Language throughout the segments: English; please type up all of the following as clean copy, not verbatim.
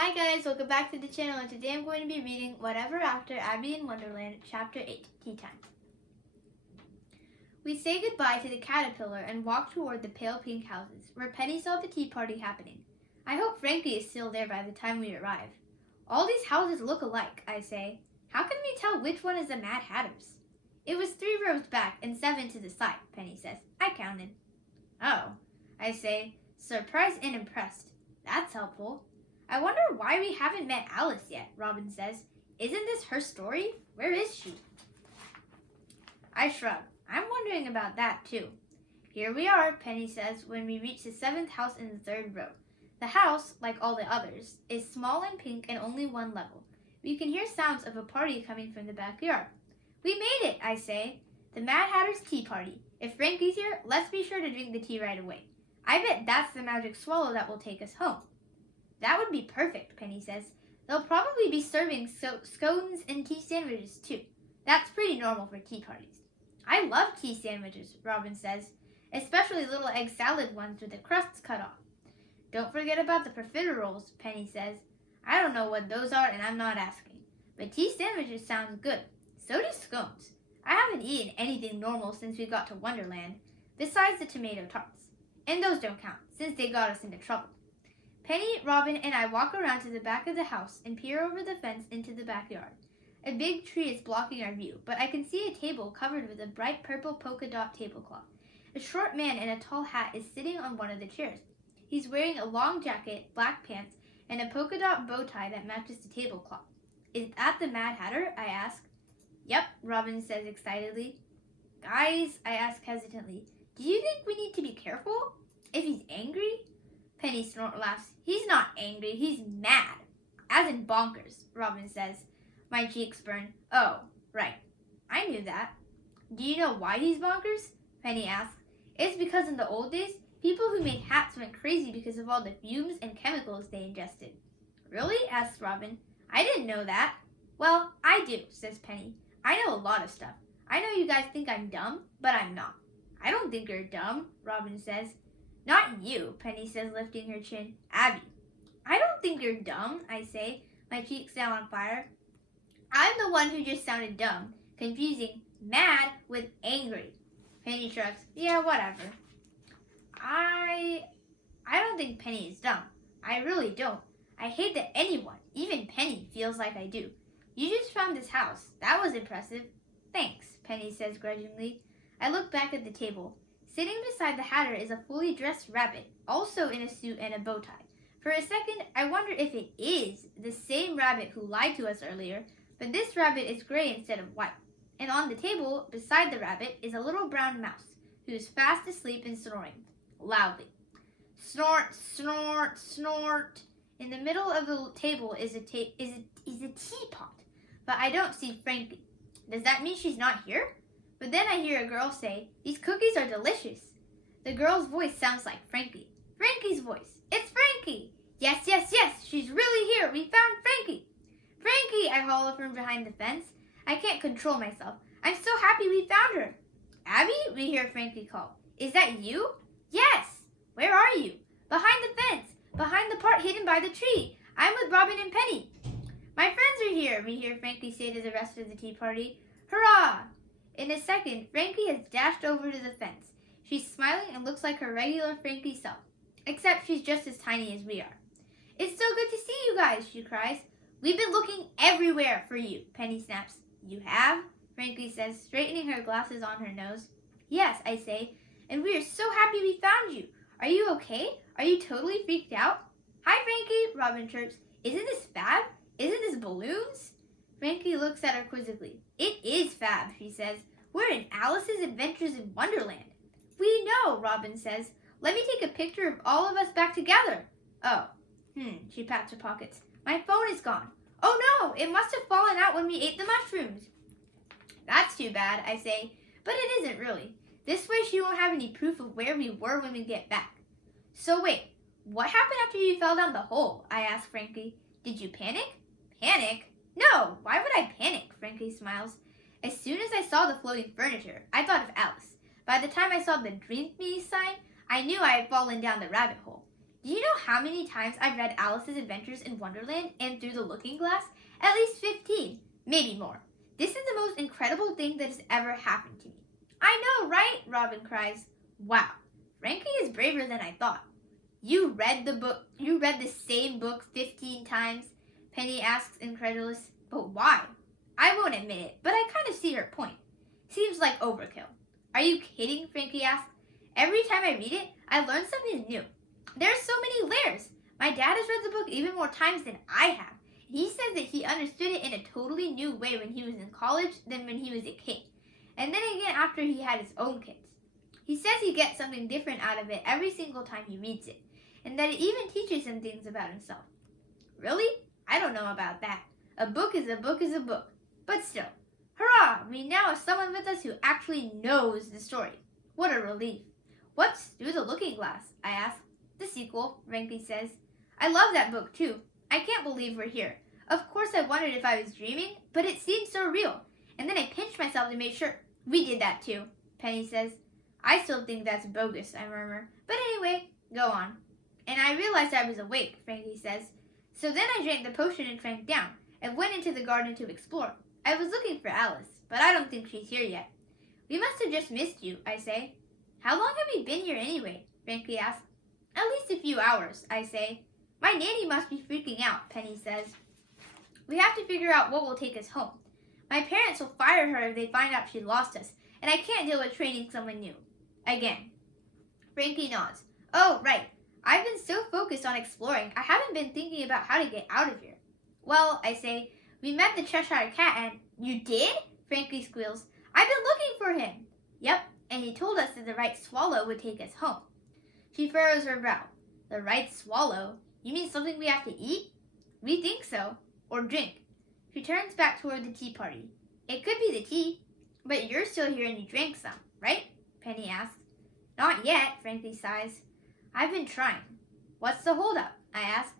Hi guys, welcome back to the channel, and today I'm going to be reading Whatever After Abby in Wonderland, Chapter 8, Tea Time. We say goodbye to the caterpillar and walk toward the pale pink houses, where Penny saw the tea party happening. I hope Frankie is still there by the time we arrive. All these houses look alike, I say. How can we tell which one is the Mad Hatter's? It was 3 rows back and 7 to the side, Penny says. I counted. Oh, I say, surprised and impressed. That's helpful. I wonder why we haven't met Alice yet, Robin says. Isn't this her story? Where is she? I shrug. I'm wondering about that too. Here we are, Penny says, when we reach the 7th house in the 3rd row. The house, like all the others, is small and pink and only one level. We can hear sounds of a party coming from the backyard. We made it, I say. The Mad Hatter's tea party. If Frankie's here, let's be sure to drink the tea right away. I bet that's the magic swallow that will take us home. That would be perfect, Penny says. They'll probably be serving scones and tea sandwiches too. That's pretty normal for tea parties. I love tea sandwiches, Robin says, especially little egg salad ones with the crusts cut off. Don't forget about the profiteroles, Penny says. I don't know what those are and I'm not asking. But tea sandwiches sounds good. So do scones. I haven't eaten anything normal since we got to Wonderland, besides the tomato tarts. And those don't count, since they got us into trouble. Penny, Robin, and I walk around to the back of the house and peer over the fence into the backyard. A big tree is blocking our view, but I can see a table covered with a bright purple polka dot tablecloth. A short man in a tall hat is sitting on one of the chairs. He's wearing a long jacket, black pants, and a polka dot bow tie that matches the tablecloth. Is that the Mad Hatter? I ask. Yep, Robin says excitedly. Guys, I ask hesitantly, do you think we need to be careful? If he's angry? Penny laughs. He's not angry, he's mad. As in bonkers, Robin says. My cheeks burn. Oh, right. I knew that. Do you know why he's bonkers? Penny asks. It's because in the old days, people who made hats went crazy because of all the fumes and chemicals they ingested. Really? Asks Robin. I didn't know that. Well, I do, says Penny. I know a lot of stuff. I know you guys think I'm dumb, but I'm not. I don't think you're dumb, Robin says. Not you, Penny says, lifting her chin. Abby. I don't think you're dumb, I say, my cheeks down on fire. I'm the one who just sounded dumb, confusing mad with angry. Penny shrugs. Yeah, whatever. I don't think Penny is dumb. I really don't. I hate that anyone, even Penny, feels like I do. You just found this house. That was impressive. Thanks, Penny says grudgingly. I look back at the table. Sitting beside the Hatter is a fully dressed rabbit, also in a suit and a bow tie. For a second, I wonder if it is the same rabbit who lied to us earlier, but this rabbit is gray instead of white. And on the table, beside the rabbit, is a little brown mouse, who is fast asleep and snoring, loudly. Snort, snort, snort. In the middle of the table is a teapot, but I don't see Frankie. Does that mean she's not here? But then I hear a girl say, these cookies are delicious. The girl's voice sounds like Frankie. Frankie's voice. It's Frankie. Yes, yes, yes, she's really here. We found Frankie. Frankie, I holler from behind the fence. I can't control myself. I'm so happy we found her. Abby, we hear Frankie call. Is that you? Yes. Where are you? Behind the fence. Behind the part hidden by the tree. I'm with Robin and Penny. My friends are here, we hear Frankie say to the rest of the tea party. Hurrah! In a second, Frankie has dashed over to the fence. She's smiling and looks like her regular Frankie self, except she's just as tiny as we are. It's so good to see you guys, she cries. We've been looking everywhere for you, Penny snaps. You have? Frankie says, straightening her glasses on her nose. Yes, I say, and we are so happy we found you. Are you okay? Are you totally freaked out? Hi, Frankie, Robin chirps. Isn't this fab? Isn't this balloons? Frankie looks at her quizzically. It is fab, she says. We're in Alice's Adventures in Wonderland. We know, Robin says. Let me take a picture of all of us back together. Oh, she pats her pockets. My phone is gone. Oh no, it must have fallen out when we ate the mushrooms. That's too bad, I say, but it isn't really. This way she won't have any proof of where we were when we get back. So wait, what happened after you fell down the hole? I ask Frankie. Did you panic? Panic? No, why would I panic? Frankie smiles. As soon as I saw the floating furniture, I thought of Alice. By the time I saw the Drink Me sign, I knew I had fallen down the rabbit hole. Do you know how many times I've read Alice's Adventures in Wonderland and Through the Looking Glass? At least 15, maybe more. This is the most incredible thing that has ever happened to me. I know, right? Robin cries. Wow, Frankie is braver than I thought. You read the same book 15 times? Penny asks, incredulous. But why? I won't admit it, but I kind of see her point. Seems like overkill. Are you kidding? Frankie asks. Every time I read it, I learn something new. There are so many layers. My dad has read the book even more times than I have. He says that he understood it in a totally new way when he was in college than when he was a kid. And then again after he had his own kids. He says he gets something different out of it every single time he reads it. And that it even teaches him things about himself. Really? I don't know about that. A book is a book is a book. But still, hurrah! We now have someone with us who actually knows the story. What a relief. What's Through the Looking Glass? I ask. The sequel, Frankie says. I love that book too. I can't believe we're here. Of course I wondered if I was dreaming, but it seemed so real. And then I pinched myself to make sure. We did that too, Penny says. I still think that's bogus, I murmur. But anyway, go on. And I realized I was awake, Frankie says. So then I drank the potion and drank down, and went into the garden to explore. I was looking for Alice, but I don't think she's here yet. We must have just missed you, I say. How long have we been here anyway? Frankie asks. At least a few hours, I say. My nanny must be freaking out, Penny says. We have to figure out what will take us home. My parents will fire her if they find out she lost us, and I can't deal with training someone new. Again. Frankie nods. Oh, right. I've been so focused on exploring, I haven't been thinking about how to get out of here. Well, I say, we met the Cheshire Cat and... You did? Frankie squeals. I've been looking for him. Yep, and he told us that the right swallow would take us home. She furrows her brow. The right swallow? You mean something we have to eat? We think so. Or drink. She turns back toward the tea party. It could be the tea. But you're still here and you drank some, right? Penny asks. Not yet, Frankie sighs. I've been trying. What's the holdup? I ask.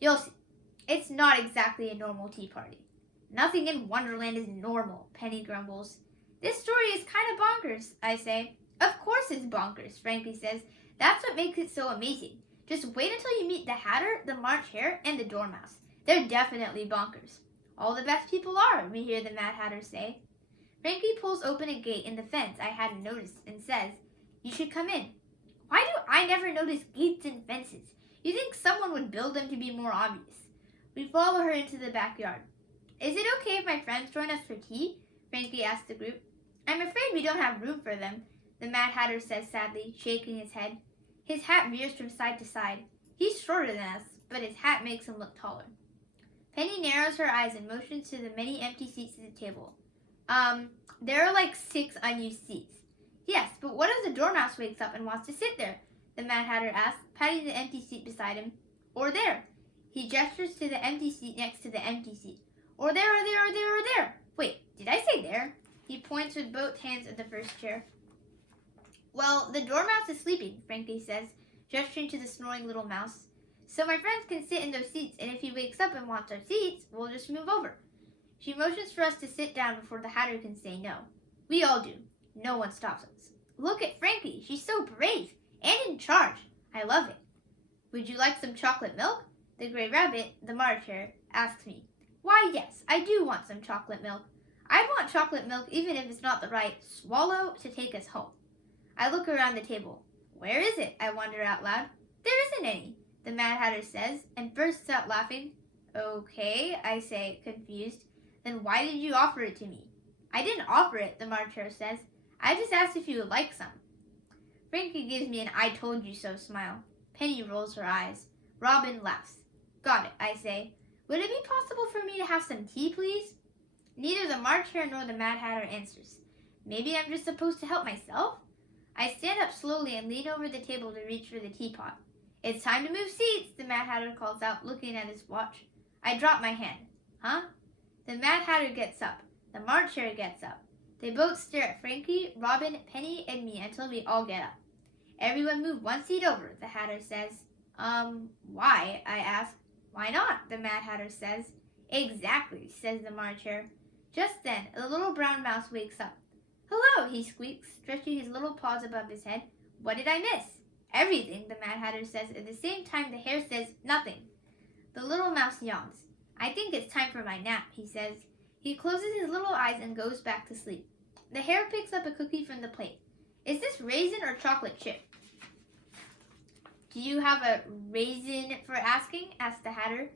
You'll see. It's not exactly a normal tea party. Nothing in Wonderland is normal, Penny grumbles. This story is kind of bonkers, I say. Of course it's bonkers, Frankie says. That's what makes it so amazing. Just wait until you meet the Hatter, the March Hare, and the Dormouse. They're definitely bonkers. All the best people are, we hear the Mad Hatter say. Frankie pulls open a gate in the fence I hadn't noticed and says, You should come in. Why do I never notice gates and fences? You think someone would build them to be more obvious. We follow her into the backyard. Is it okay if my friends join us for tea? Frankie asks the group. I'm afraid we don't have room for them, the Mad Hatter says sadly, shaking his head. His hat veers from side to side. He's shorter than us, but his hat makes him look taller. Penny narrows her eyes and motions to the many empty seats at the table. There are like 6 unused seats. Yes, but what if the Dormouse wakes up and wants to sit there? The Mad Hatter asks, patting the empty seat beside him. Or there. He gestures to the empty seat next to the empty seat. Or there, or there, or there, or there. Wait, did I say there? He points with both hands at the first chair. Well, the Dormouse is sleeping, Frankie says, gesturing to the snoring little mouse. So my friends can sit in those seats, and if he wakes up and wants our seats, we'll just move over. She motions for us to sit down before the Hatter can say no. We all do. No one stops us. Look at Frankie. She's so brave and in charge. I love it. Would you like some chocolate milk? The gray rabbit, the March Hare, asks me. Why, yes, I do want some chocolate milk. I want chocolate milk even if it's not the right swallow to take us home. I look around the table. Where is it? I wonder out loud. There isn't any, the Mad Hatter says, and bursts out laughing. Okay, I say, confused. Then why did you offer it to me? I didn't offer it, the March Hare says. I just asked if you would like some. Frankie gives me an I told you so smile. Penny rolls her eyes. Robin laughs. Got it, I say. Would it be possible for me to have some tea, please? Neither the March Hare nor the Mad Hatter answers. Maybe I'm just supposed to help myself? I stand up slowly and lean over the table to reach for the teapot. It's time to move seats, the Mad Hatter calls out, looking at his watch. I drop my hand. Huh? The Mad Hatter gets up. The March Hare gets up. They both stare at Frankie, Robin, Penny, and me until we all get up. Everyone move one seat over, the Hatter says. Why? I ask. Why not? The Mad Hatter says. Exactly, says the March Hare. Just then, a little brown mouse wakes up. Hello, he squeaks, stretching his little paws above his head. What did I miss? Everything, the Mad Hatter says. At the same time, the hare says nothing. The little mouse yawns. I think it's time for my nap, he says. He closes his little eyes and goes back to sleep. The hare picks up a cookie from the plate. Is this raisin or chocolate chip? Do you have a raisin for asking? Asks the Hatter.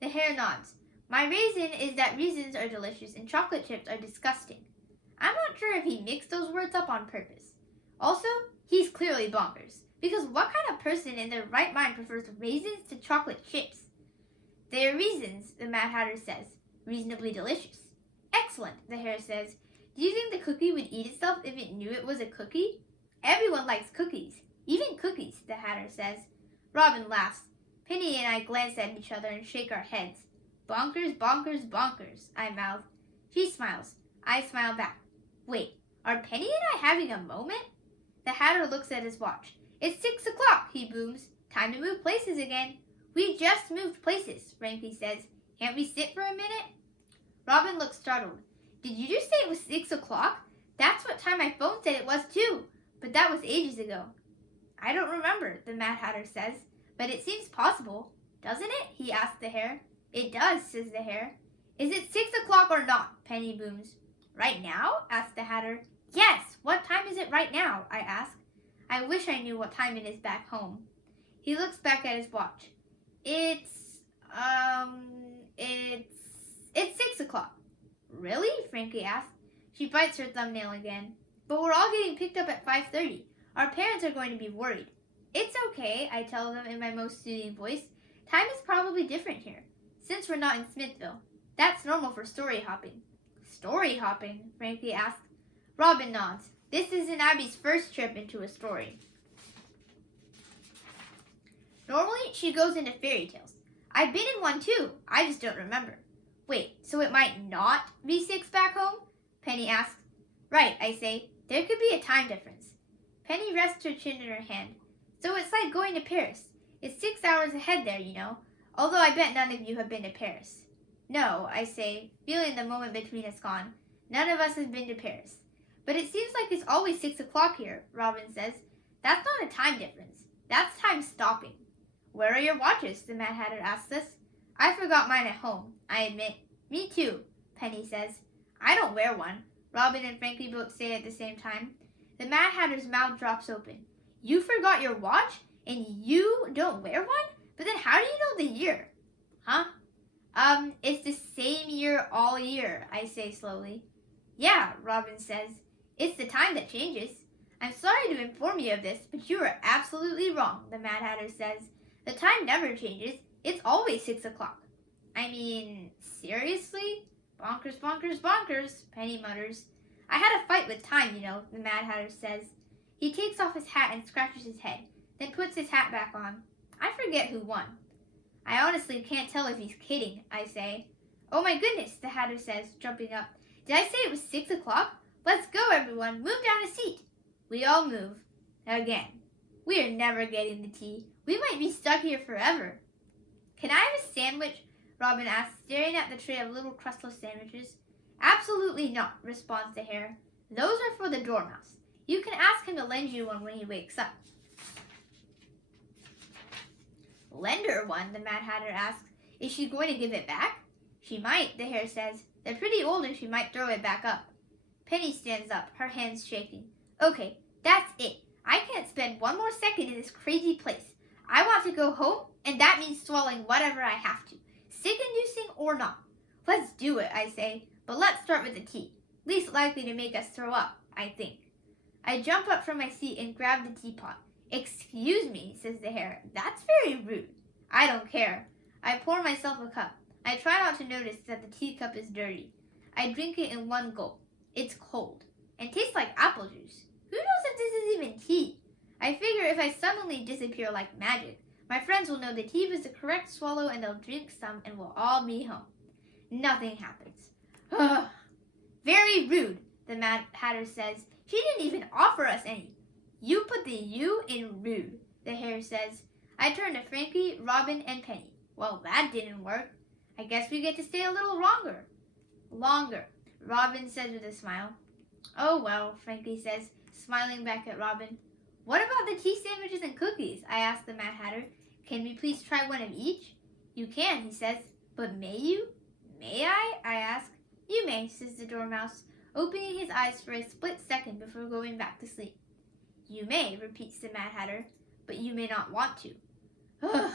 The hare nods. My raisin is that raisins are delicious and chocolate chips are disgusting. I'm not sure if he mixed those words up on purpose. Also, he's clearly bonkers, because what kind of person in their right mind prefers raisins to chocolate chips? They are raisins, the Mad Hatter says. Reasonably delicious. Excellent, the hare says. Do you think the cookie would eat itself if it knew it was a cookie? Everyone likes cookies. Even cookies, the Hatter says. Robin laughs. Penny and I glance at each other and shake our heads. Bonkers, bonkers, bonkers, I mouth. She smiles. I smile back. Wait, are Penny and I having a moment? The Hatter looks at his watch. It's 6 o'clock, he booms. Time to move places again. We just moved places, Frankie says. Can't we sit for a minute? Robin looks startled. Did you just say it was 6 o'clock? That's what time my phone said it was too. But that was ages ago. I don't remember, the Mad Hatter says. But it seems possible. Doesn't it? He asks the hare. It does, says the hare. Is it 6 o'clock or not? Penny booms. Right now? Asks the Hatter. Yes, what time is it right now? I ask. I wish I knew what time it is back home. He looks back at his watch. It's 6 o'clock. Really? Frankie asks. She bites her thumbnail again. But we're all getting picked up at 5:30. Our parents are going to be worried. It's okay, I tell them in my most soothing voice. Time is probably different here, since we're not in Smithville. That's normal for story hopping. Story hopping? Frankie asks. Robin nods. This isn't Abby's first trip into a story. Normally, she goes into fairy tales. I've been in one too. I just don't remember. Wait, so it might not be 6 back home? Penny asks. Right, I say. There could be a time difference. Penny rests her chin in her hand. So it's like going to Paris. It's 6 hours ahead there, you know. Although I bet none of you have been to Paris. No, I say, feeling the moment between us gone. None of us has been to Paris. But it seems like it's always 6 o'clock here, Robin says. That's not a time difference. That's time stopping. Where are your watches? The Mad Hatter asks us. I forgot mine at home, I admit. Me too, Penny says. I don't wear one, Robin and Frankie both say at the same time. The Mad Hatter's mouth drops open. You forgot your watch? And you don't wear one? But then how do you know the year? Huh? It's the same year all year, I say slowly. Yeah, Robin says. It's the time that changes. I'm sorry to inform you of this, but you are absolutely wrong, the Mad Hatter says. The time never changes. It's always 6 o'clock. I mean, seriously? Bonkers, bonkers, bonkers, Penny mutters. I had a fight with time, you know, the Mad Hatter says. He takes off his hat and scratches his head, then puts his hat back on. I forget who won. I honestly can't tell if he's kidding, I say. Oh my goodness, the Hatter says, jumping up. Did I say it was 6 o'clock? Let's go, everyone. Move down a seat. We all move. Again. We are never getting the tea. We might be stuck here forever. Can I have a sandwich? Robin asks, staring at the tray of little crustless sandwiches. Absolutely not, responds the hare. Those are for the dormouse. You can ask him to lend you one when he wakes up. Lend her one, the Mad Hatter asks. Is she going to give it back? She might, the hare says. They're pretty old and she might throw it back up. Penny stands up, her hands shaking. Okay, that's it. I can't spend one more second in this crazy place. I want to go home, and that means swallowing whatever I have to. Sick-inducing or not. Let's do it, I say, but let's start with the tea. Least likely to make us throw up, I think. I jump up from my seat and grab the teapot. Excuse me, says the hare. That's very rude. I don't care. I pour myself a cup. I try not to notice that the teacup is dirty. I drink it in one gulp. It's cold and tastes like apple juice. Who knows if this is even tea? I figure if I suddenly disappear like magic, my friends will know the tea was the correct swallow and they'll drink some and we'll all be home. Nothing happens. Very rude, the Mad Hatter says. She didn't even offer us any. You put the U in rude, the hare says. I turn to Frankie, Robin, and Penny. Well, that didn't work. I guess we get to stay a little longer. Longer, Robin says with a smile. Oh well, Frankie says, smiling back at Robin. What about the tea sandwiches and cookies? I asked the Mad Hatter. Can we please try one of each? You can, he says. But may you? May I ask. You may, says the Dormouse, opening his eyes for a split second before going back to sleep. You may, repeats the Mad Hatter, but you may not want to. Ugh.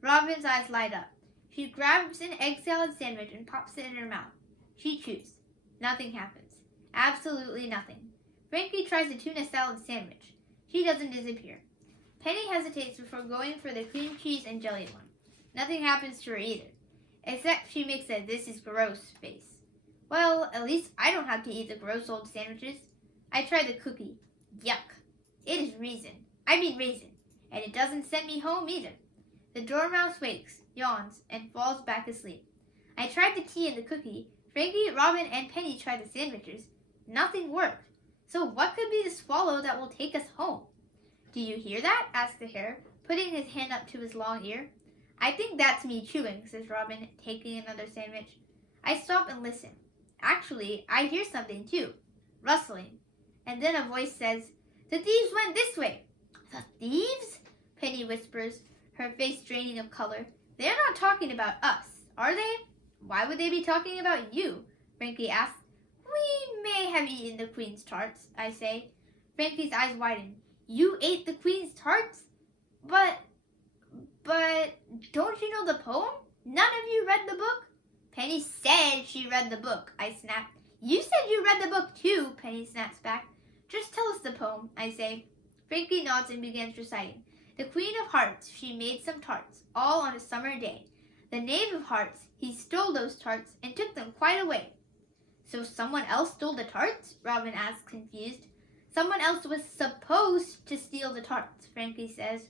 Robin's eyes light up. She grabs an egg salad sandwich and pops it in her mouth. She chews. Nothing happens. Absolutely nothing. Frankie tries the tuna salad sandwich. She doesn't disappear. Penny hesitates before going for the cream cheese and jelly one. Nothing happens to her either, except she makes a "this is gross" face. Well, at least I don't have to eat the gross old sandwiches. I try the cookie. Yuck. It is raisin, and it doesn't send me home either. The Dormouse wakes, yawns, and falls back asleep. I tried the tea and the cookie. Frankie, Robin, and Penny tried the sandwiches. Nothing worked. So what could be the swallow that will take us home? Do you hear that? Asked the hare, putting his hand up to his long ear. I think that's me chewing, says Robin, taking another sandwich. I stop and listen. Actually, I hear something too. Rustling. And then a voice says, The thieves went this way. The thieves? Penny whispers, her face draining of color. They're not talking about us, are they? Why would they be talking about you? Frankie asks. We may have eaten the Queen's tarts, I say. Frankie's eyes widen. You ate the Queen's tarts? But don't you know the poem? None of you read the book? Penny said she read the book, I snap. You said you read the book too, Penny snaps back. Just tell us the poem, I say. Frankie nods and begins reciting. The Queen of Hearts, she made some tarts, all on a summer day. The Knave of Hearts, he stole those tarts and took them quite away. So someone else stole the tarts? Robin asks, confused. Someone else was supposed to steal the tarts, Frankie says.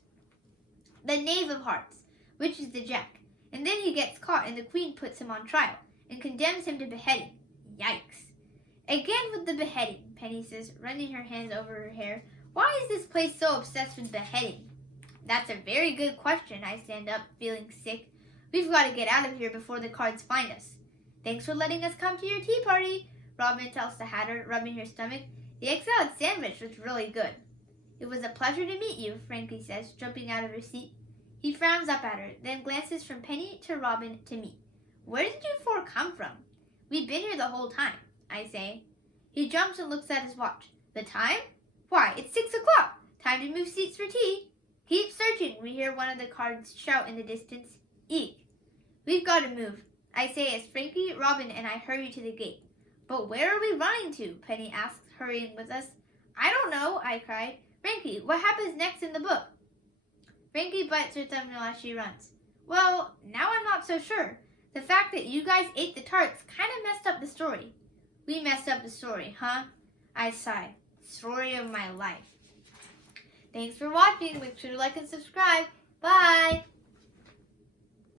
The Knave of Hearts, which is the Jack. And then he gets caught and the Queen puts him on trial and condemns him to beheading. Yikes. Again with the beheading, Penny says, running her hands over her hair. Why is this place so obsessed with beheading? That's a very good question, I stand up, feeling sick. We've got to get out of here before the cards find us. Thanks for letting us come to your tea party, Robin tells the Hatter, rubbing her stomach. The egg salad sandwich was really good. It was a pleasure to meet you, Frankie says, jumping out of her seat. He frowns up at her, then glances from Penny to Robin to me. Where did you four come from? We've been here the whole time, I say. He jumps and looks at his watch. The time? Why, it's 6 o'clock. Time to move seats for tea. Keep searching, we hear one of the cards shout in the distance. Eek. We've got to move, I say as Frankie, Robin, and I hurry to the gate. But where are we running to? Penny asks, hurrying with us. I don't know, I cry. Frankie, what happens next in the book? Frankie bites her thumbnail as she runs. Well, now I'm not so sure. The fact that you guys ate the tarts kind of messed up the story. We messed up the story, huh? I sigh. Story of my life. Thanks for watching. Make sure to like and subscribe. Bye!